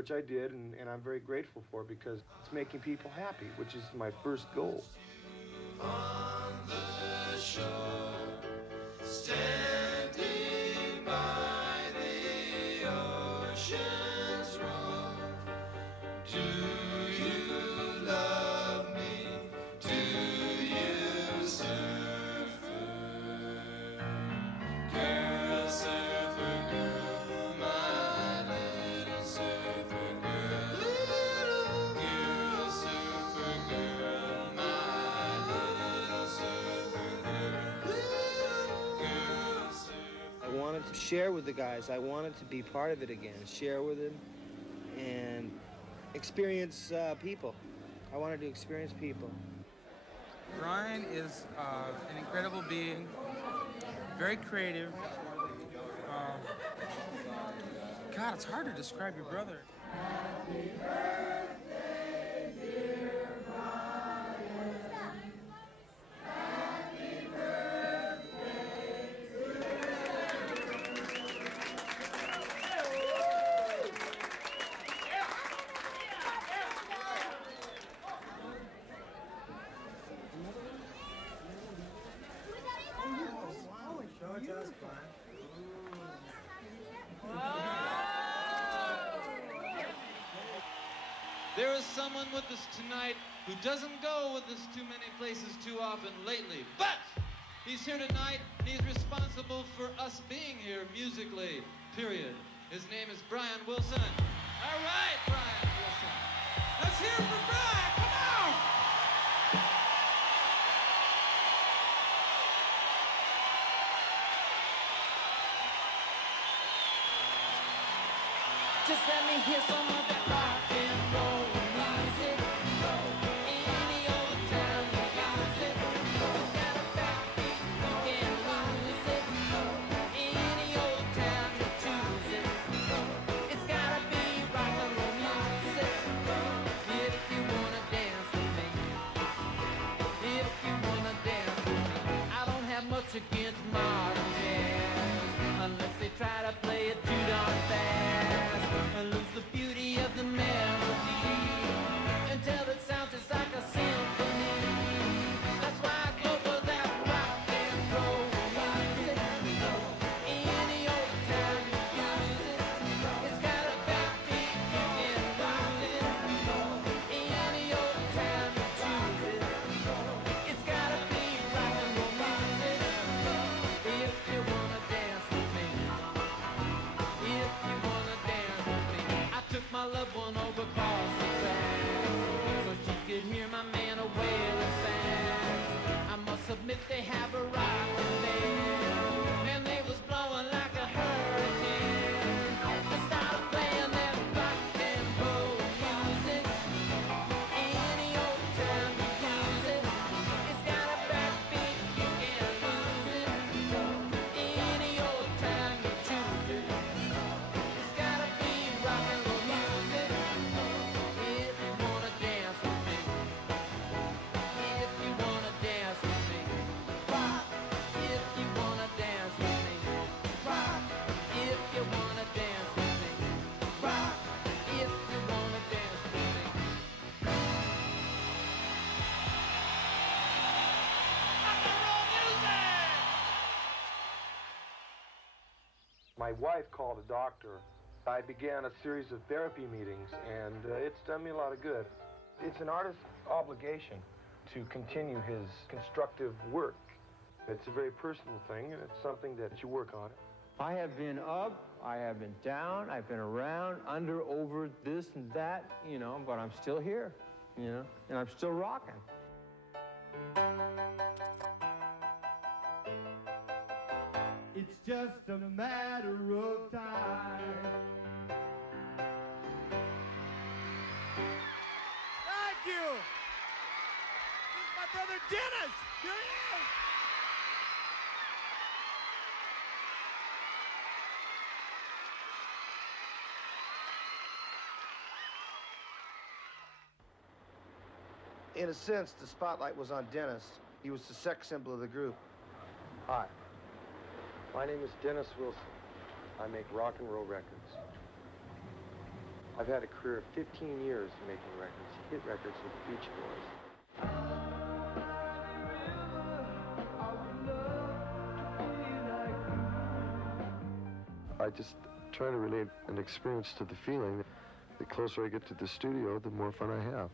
which I did, and I'm very grateful for, because it's making people happy, which is my first goal. On the shore, standing by the ocean's roar, do you love me? Do you, surfer? Girl, surfer girl, my little surfer girl. Little girl, surfer girl, my little surfer girl. Little girl, surfer. I wanted to share with the guys. I wanted to be part of it again, share with them, and experience people. I wanted to experience people. Brian is an incredible being, very creative. God, it's hard to describe your brother. Happy birthday, dear Brian. Happy birthday to There is someone with us tonight who doesn't go with us too many places too often lately, but he's here tonight and he's responsible for us being here musically, period. His name is Brian Wilson. All right, Brian Wilson. Let's hear it for Brian, come on! Just let me hear some of that rock and roll music. Any old time we use it. It's got a backbeat, you can't lose it. Any old time you choose it. It's gotta be rock and roll music. If you wanna dance with me. If you wanna dance with me. I don't have much against modern jazz, unless they try to play it too darn fast and lose the beauty of the melody until it sounds just like a symphony. That's why I go for that rock and roll music. Any old time you use it. It's got a backbeat, you can lose it. Any old time you choose it. It's gotta be rock and roll music. If you wanna dance with me. If you wanna dance with me. I took my loved one over across the tracks so she could hear my man a wailing sax. I must admit they have a rockin' band, and they was blowing like a hurricane. I started playing that rock and roll music. Any old time you use it. It's got a backbeat, you can't lose it. Any old time you choose it. It's gotta be rock and roll music. If you wanna dance with me. If you wanna dance with me. Rock. If you wanna dance with me. Rock. If you wanna dance with me. Rock. If you wanna dance with me. Rock and roll music! My wife called a doctor. I began a series of therapy meetings, and it's done me a lot of good. It's an artist's obligation to continue his constructive work. It's a very personal thing, and it's something that you work on. I have been up, I have been down, I've been around, under, over, this and that, you know, but I'm still here, you know, and I'm still rocking. It's just a matter of time. Thank you. This is my brother Dennis. Here he is. In a sense, the spotlight was on Dennis. He was the sex symbol of the group. Hi, my name is Dennis Wilson. I make rock and roll records. I've had a career of 15 years making records, hit records with the Beach Boys. I just try to relate an experience to the feeling. The closer I get to the studio, the more fun I have.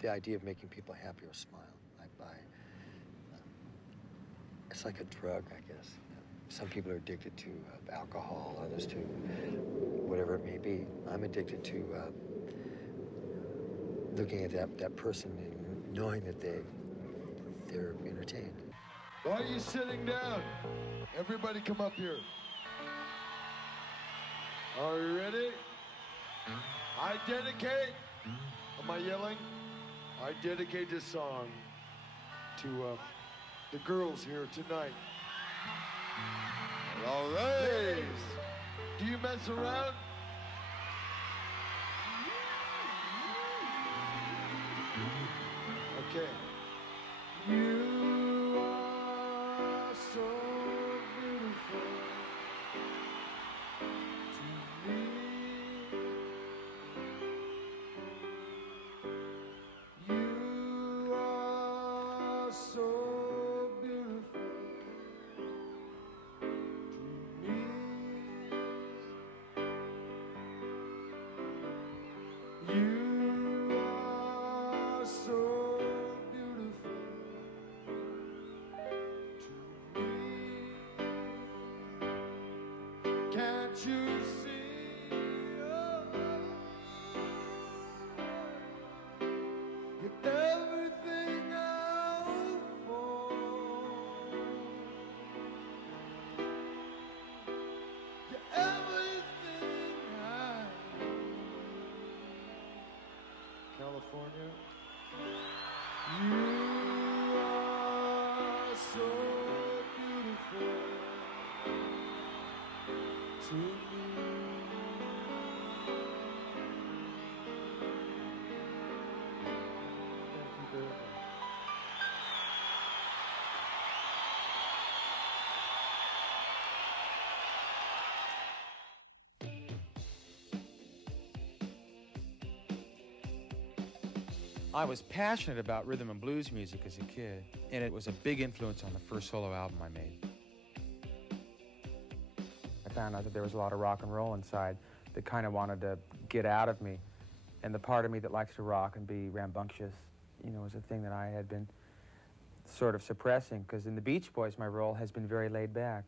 The idea of making people happy or smile, it's like a drug, I guess. Some people are addicted to alcohol, others to whatever it may be. I'm addicted to looking at that person and knowing that they're entertained. Why are you sitting down? Everybody come up here. Are you ready? I dedicate, am I yelling? I dedicate this song to the girls here tonight. All right. Do you mess around? Okay. You are so beautiful to me. You are so beautiful to me. You are so beautiful to me. Can't you see? You're everything I hope for. You're everything I California. You are so beautiful to me. Thank you very much. I was passionate about rhythm and blues music as a kid, and it was a big influence on the first solo album I made. I found out that there was a lot of rock and roll inside that kind of wanted to get out of me. And the part of me that likes to rock and be rambunctious, you know, was a thing that I had been sort of suppressing, because in the Beach Boys, my role has been very laid back.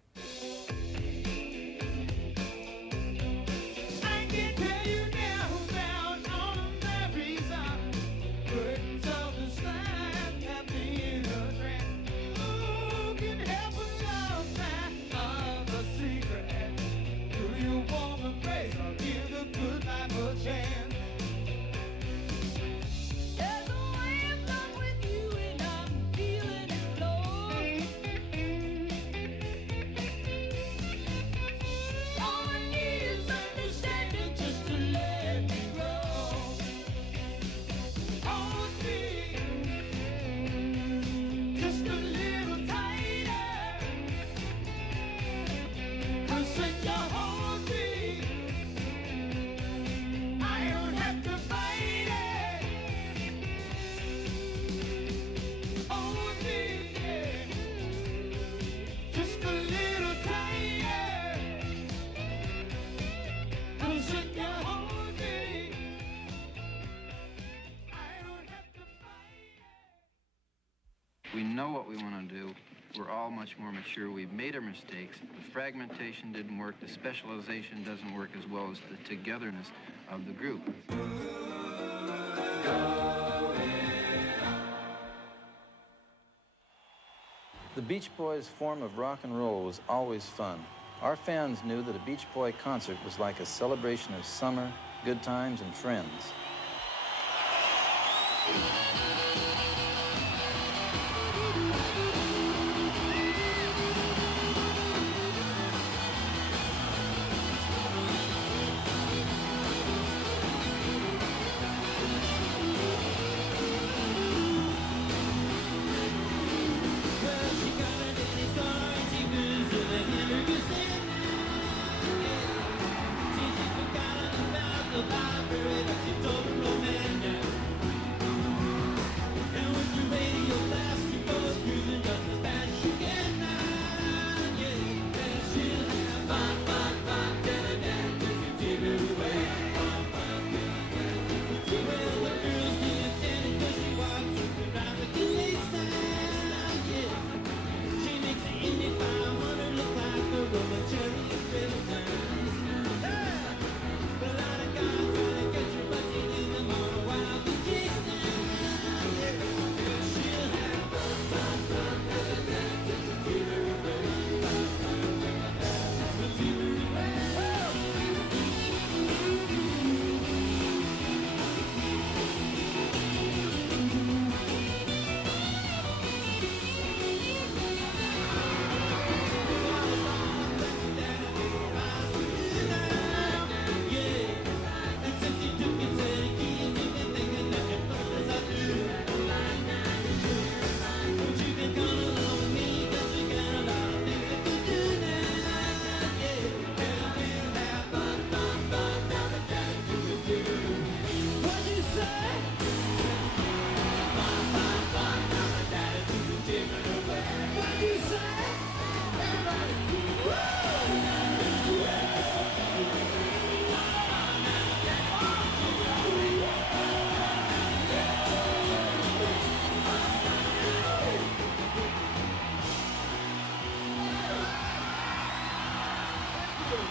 We know what we want to do. We're all much more mature. We've made our mistakes. The fragmentation didn't work. The specialization doesn't work as well as the togetherness of the group. The Beach Boys' form of rock and roll was always fun. Our fans knew that a Beach Boy concert was like a celebration of summer, good times, and friends.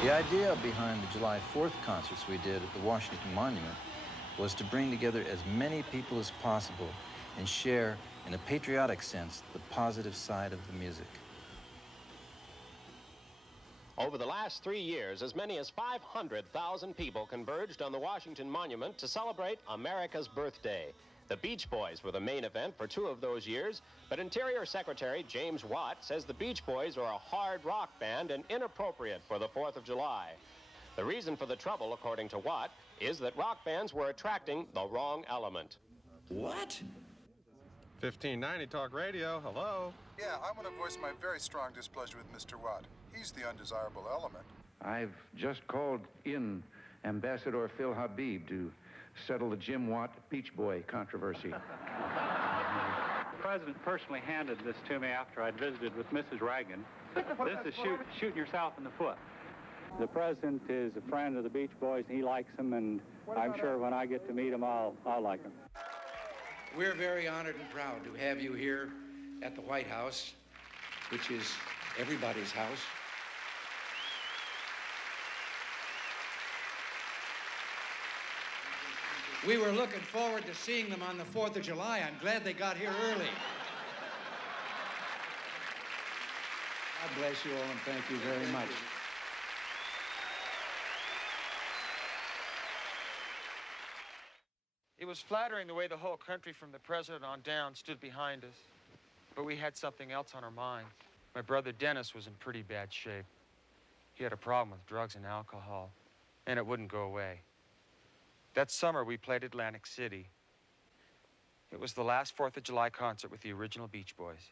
The idea behind the July 4th concerts we did at the Washington Monument was to bring together as many people as possible and share, in a patriotic sense, the positive side of the music. Over the last 3 years, as many as 500,000 people converged on the Washington Monument to celebrate America's birthday. The Beach Boys were the main event for 2 of those years, but Interior Secretary James Watt says the Beach Boys are a hard rock band and inappropriate for the 4th of July. The reason for the trouble, according to Watt, is that rock bands were attracting the wrong element. What? 1590 Talk Radio, hello. Yeah, I want to voice my very strong displeasure with Mr. Watt. He's the undesirable element. I've just called in Ambassador Phil Habib to settle the Jim Watt Beach Boy controversy. The president personally handed this to me after I'd visited with Mrs. Reagan. This is shooting yourself in the foot. The president is a friend of the Beach Boys, and he likes them, and I'm sure when I get to meet him, I'll like them. We're very honored and proud to have you here at the White House, which is everybody's house. We were looking forward to seeing them on the 4th of July. I'm glad they got here early. God bless you all, and thank you very much. It was flattering the way the whole country from the president on down stood behind us. But we had something else on our minds. My brother Dennis was in pretty bad shape. He had a problem with drugs and alcohol, and it wouldn't go away. That summer, we played Atlantic City. It was the last 4th of July concert with the original Beach Boys.